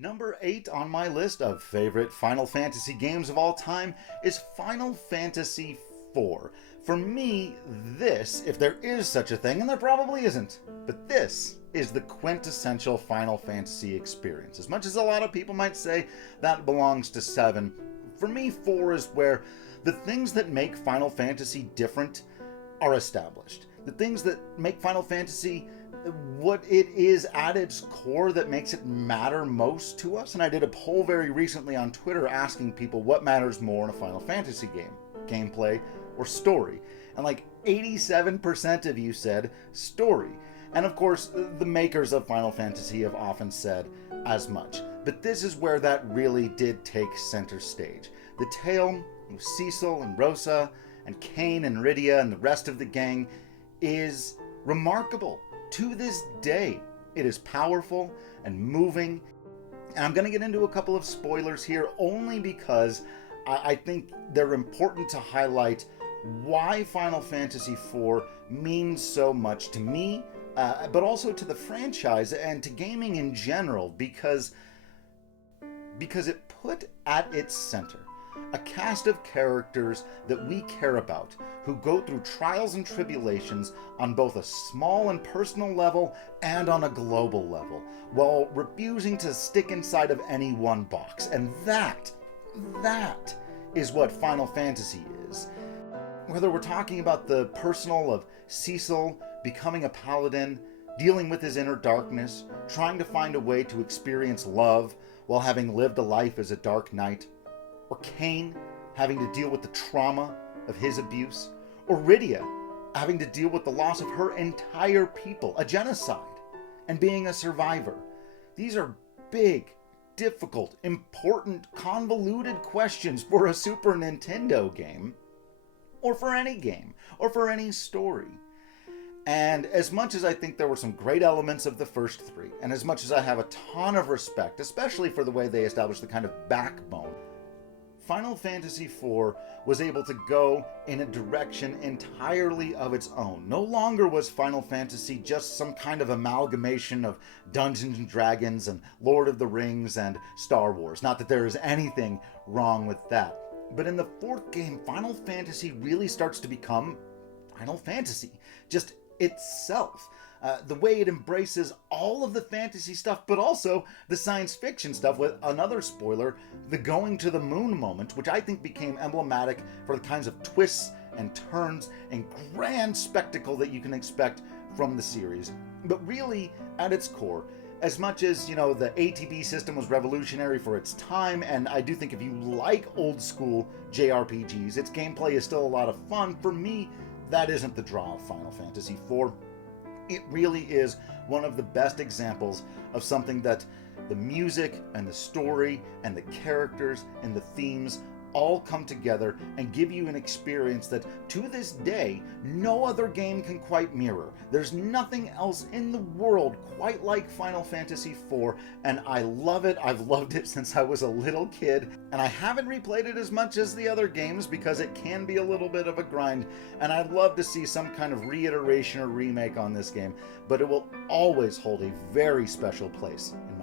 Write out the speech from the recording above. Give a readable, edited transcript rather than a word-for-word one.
Number 8 on my list of favorite Final Fantasy games of all time is Final Fantasy IV. For me, this, if there is such a thing, and there probably isn't, but this is the quintessential Final Fantasy experience. As much as a lot of people might say that belongs to 7, for me 4 is where the things that make Final Fantasy different are established. The things that make Final Fantasy what it is at its core that makes it matter most to us. And I did a poll very recently on Twitter asking people what matters more in a Final Fantasy game, gameplay or story. And like 87% of you said story. And of course, the makers of Final Fantasy have often said as much. But this is where that really did take center stage. The tale of Cecil and Rosa and Kain and Rydia and the rest of the gang is remarkable. To this day, it is powerful and moving. And I'm going to get into a couple of spoilers here only because I think they're important to highlight why Final Fantasy IV means so much to me, but also to the franchise and to gaming in general, because it put at its center a cast of characters that we care about, who go through trials and tribulations on both a small and personal level and on a global level, while refusing to stick inside of any one box. And that is what Final Fantasy is. Whether we're talking about the personal of Cecil becoming a paladin, dealing with his inner darkness, trying to find a way to experience love while having lived a life as a dark knight, or Kain having to deal with the trauma of his abuse, or Rydia having to deal with the loss of her entire people, a genocide, and being a survivor. These are big, difficult, important, convoluted questions for a Super Nintendo game, or for any game, or for any story. And as much as I think there were some great elements of the first 3, and as much as I have a ton of respect, especially for the way they established the kind of backbone, Final Fantasy IV was able to go in a direction entirely of its own. No longer was Final Fantasy just some kind of amalgamation of Dungeons and Dragons and Lord of the Rings and Star Wars. Not that there is anything wrong with that. But in the 4th game, Final Fantasy really starts to become Final Fantasy, just itself. The way it embraces all of the fantasy stuff, but also the science fiction stuff, with another spoiler, the going to the moon moment, which I think became emblematic for the kinds of twists and turns and grand spectacle that you can expect from the series. But really, at its core, as much as, the ATB system was revolutionary for its time, and I do think if you like old school JRPGs, its gameplay is still a lot of fun, for me, that isn't the draw of Final Fantasy IV. It really is one of the best examples of something that the music and the story and the characters and the themes all come together and give you an experience that, to this day, no other game can quite mirror. There's nothing else in the world quite like Final Fantasy IV, and I love it. I've loved it since I was a little kid, and I haven't replayed it as much as the other games because it can be a little bit of a grind, and I'd love to see some kind of reiteration or remake on this game, but it will always hold a very special place in